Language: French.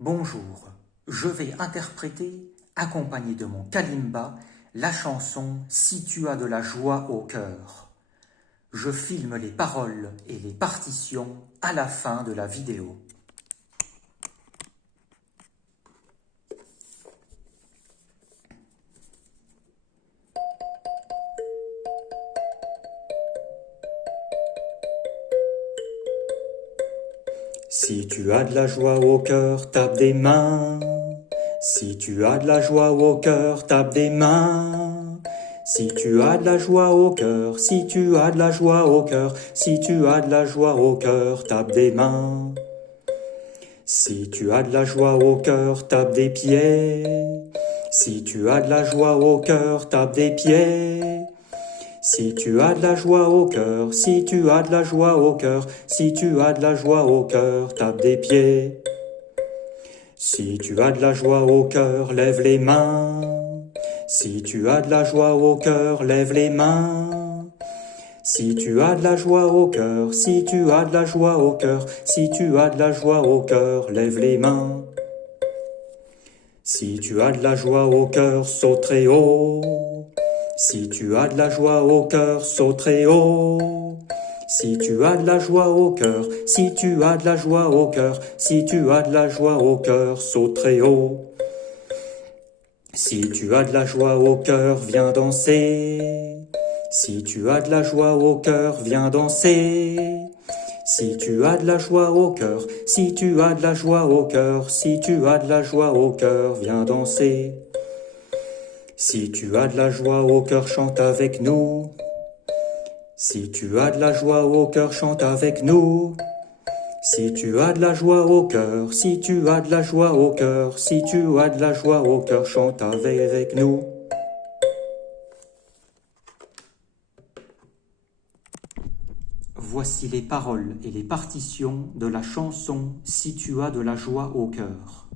Bonjour, je vais interpréter, accompagné de mon kalimba, la chanson « Si tu as de la joie au cœur ». Je filme les paroles et les partitions à la fin de la vidéo. Si tu as de la joie au cœur, tape des mains. Si tu as de la joie au cœur, tape des mains. Si tu as de la joie au cœur, si tu as de la joie au cœur, si tu as de la joie au cœur, tape des mains. Si tu as de la joie au cœur, tape des pieds. Si tu as de la joie au cœur, tape des pieds. Si tu as de la joie au cœur, si tu as de la joie au cœur, si tu as de la joie au cœur, tape des pieds. Si tu as de la joie au cœur, lève les mains. Si tu as de la joie au cœur, lève les mains. Si tu as de la joie au cœur, si tu as de la joie au cœur, si tu as de la joie au cœur, lève les mains. Si tu as de la joie au cœur, saute très haut. Si tu as de la joie au cœur, saute très haut. Si tu as de la joie au cœur, si tu as de la joie au cœur, si tu as de la joie au cœur, saute très haut. Si tu as de la joie au cœur, viens danser. Si tu as de la joie au cœur, viens danser. Si tu as de la joie au cœur, si tu as de la joie au cœur, si tu as de la joie au cœur, viens danser. Si tu as de la joie au cœur, chante avec nous. Si tu as de la joie au cœur, chante avec nous. Si tu as de la joie au cœur, si tu as de la joie au cœur, si tu as de la joie au cœur, chante avec nous. Voici les paroles et les partitions de la chanson « Si tu as de la joie au cœur ».